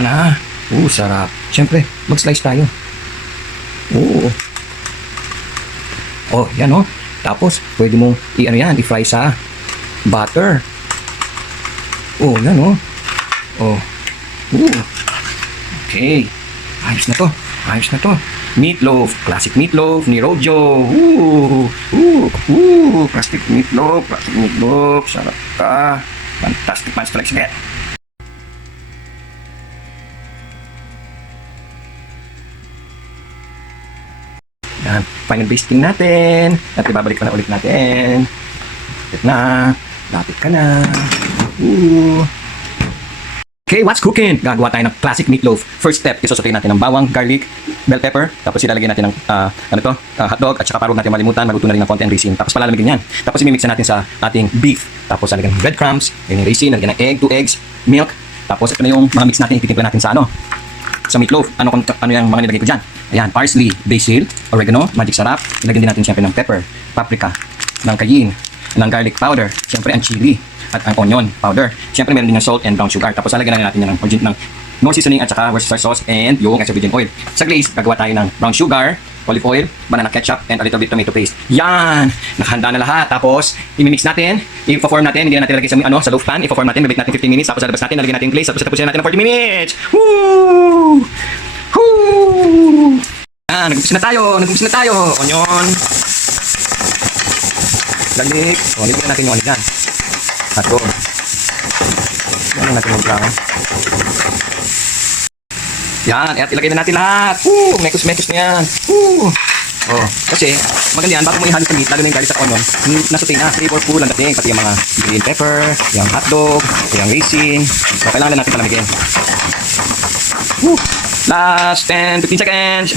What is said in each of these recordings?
na. Sarap. Siyempre, mag-slice tayo. Yan Tapos, pwede mong i-fry sa butter. Yan Okay. Ayos na to. Meatloaf. Classic meatloaf ni Rojo. Classic meatloaf. Sarap ka. Fantastic man strike again. Yan. Final basting natin. At ibabalik pa na ulit natin. Lapit ka na. Okay, what's cooking? Gagawa tayo ng classic meatloaf. First step, isosotayin natin ng bawang, garlic, bell pepper, tapos ilalagay natin ng hotdog, at saka para huwag natin malimutan, maluto na rin ng konti ang raisin. Tapos palalamigin yan. Tapos imimix natin sa ating beef. Tapos lalagyan ng breadcrumbs, yung raisin, lalagyan ng egg, 2 eggs, milk. Tapos ito na yung mga mix natin, ititimpla natin sa sa meatloaf. Ano yung mga nilagay ko dyan? Ayan, parsley, basil, oregano, magic sarap. Ilagyan din natin siyempre ng pepper, paprika, ng cayenne, ng garlic powder, siyempre ang chili, at ang onion powder. Siyempre meron din ng salt and brown sugar. Tapos lalagyan na natin ng no seasoning at saka Worcestershire sauce and yung extra virgin oil. Sa glaze, gagawa tayo ng brown sugar, olive oil, banana ketchup, and a little bit tomato paste. Yan! Nakahanda na lahat. Tapos, imimix natin, i-form natin, hindi na natin lagay sa loaf pan, i-form natin, bibake natin 15 minutes, tapos lalabas natin, lalagyan natin yung glaze, tapos tapusin natin ng 40 minutes! Woo! Woo! Nag-umpisa na tayo. Onion. Garlic. Nilagyan natin yung onion. Hotdog. Yan ang natin mag-brown. Yan, at ilagay na natin lahat. Mekos-mekos na yan. Kasi maganda yan, bago mo ihalo sa meat, lalo na yung garlic at onion, nasutin na, flavorful ang dating, pati yung mga green pepper, yung hotdog, yung raisin. So, kailangan na natin palamigin. Last 10-15 seconds.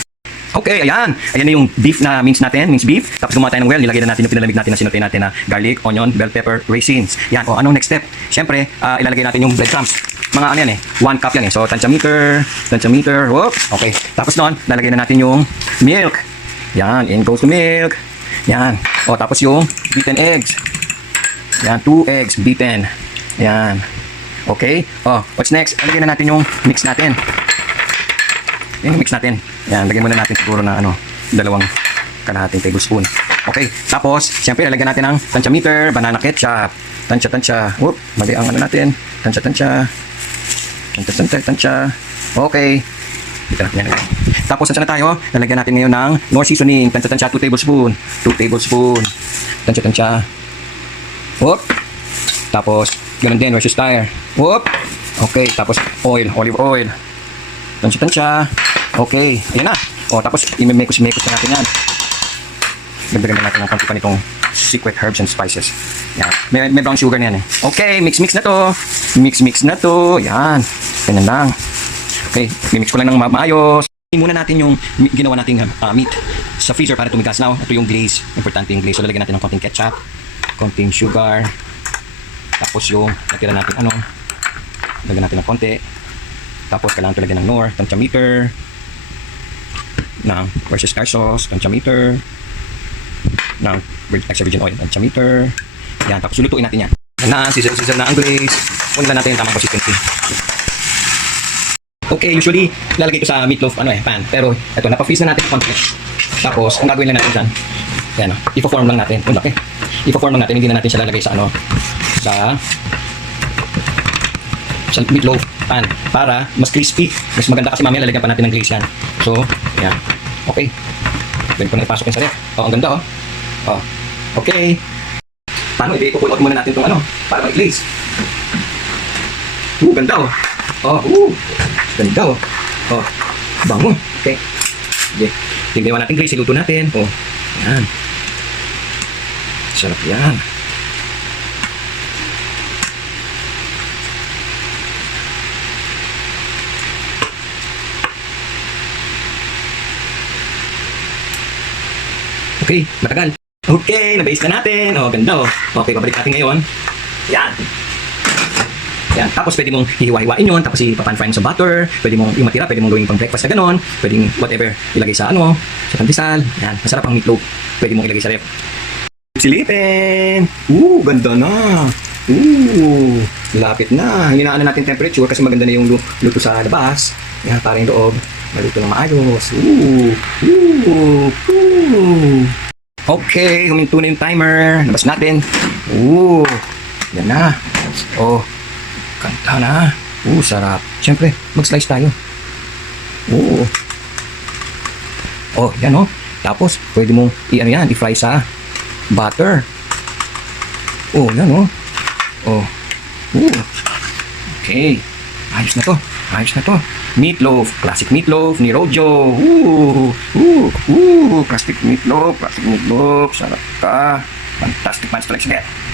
Okay, ayan na yung beef na minced beef. Tapos gumawa tayo ng nilagay na natin yung pinalamig natin na sinutay natin na garlic, onion, bell pepper, raisins. Yan, anong next step? Siyempre, ilalagay natin yung breadcrumbs. Mga 1 cup yan So, tansya meter, whoops. Okay, tapos noon, lalagay na natin yung milk. Yan, in goes the milk. Yan, tapos yung beaten eggs. Yan, 2 eggs, beaten. Yan, okay. What's next? Lalagay na natin yung mix natin. Yung mix natin. Yan, lagyan muna natin siguro na 2 kalahating tablespoon. Okay, tapos, siyempre, lalagyan natin ng tansya meter, banana ketchup, tansya. Whoop, mali ang natin. Tansya. Okay. Dito natin yan. Tapos, tansya na tayo. Lalagyan natin ngayon ng Knorr seasoning, tansya, 2 tablespoon. Tansya. Whoop. Tapos, ganoon din, Worcestershire. Whoop. Okay, tapos, olive oil. Tansya. Okay, ayan na. Tapos imimekos na natin yan. Dagdagan na natin ng konti pa nitong secret herbs and spices. Yan. May brown sugar na yan Okay, mix na to. Yan. Ganyan lang. Okay, mimix ko lang ng maayos. Muna natin yung ginawa nating meat sa freezer para tumigas na. Ito yung glaze. Importante yung glaze. So, lalagyan natin ng konting ketchup, konting sugar. Tapos yung natira natin lagyan natin ng konti. Tapos kailangan ito lagyan ng Knorr, tansya meter, ng Worcestershire sauce, tansya meter, ng extra virgin oil, tansya meter. Yan, tapos lulutuin natin yan. Sizzle na ang glaze. Kunin lang natin yung tamang consistency. Okay, usually lalagay ko sa meatloaf pan. Pero ito, napa-freeze na natin konti. Tapos, ang gagawin lang natin dyan, yan ipo-form lang natin. Ipo-form lang natin, hindi na natin siya lalagay sa sa meatloaf pan para mas crispy. Mas maganda kasi mamaya lalagyan pa natin ng glaze yan. So, yan. Okay. Pwede ko na ipasok yung sa ref. Ang ganda Okay. Paano? Ipupull out muna natin itong para mag-glaze. Ganda Ganda bango. Okay. Tingnan natin glaze, iluto natin. Yan. Sarap yan. Okay, matagal. Okay, na-base na natin. Ganda Okay, pabalik natin ngayon. Yan. Tapos pwede mong hiwa-hiwain yun. Tapos ipapan-fry mo sa butter. Pwede mong yung matira, pwede mong gawing pang breakfast na ganon. Pwedeng whatever, ilagay sa sa pandesal. Yan, masarap ang meatloaf. Pwede mong ilagay sa ref. Silipin! Ganda na! Lapit na. Hinaan na natin temperature kasi maganda na yung luto sa labas. Yan, para yung loob. Maluto ng maayos. Okay, huminto na yung timer. Labas natin. Yan na. Oh, kanta na. Sarap. Siyempre, mag-slice tayo. Yan oh. Tapos, pwede mong i-fry sa butter. Yan oh. Okay. Ayos na to. Meatloaf. Classic meatloaf ni Rojo. Classic meatloaf. Sarap ka. Fantastic.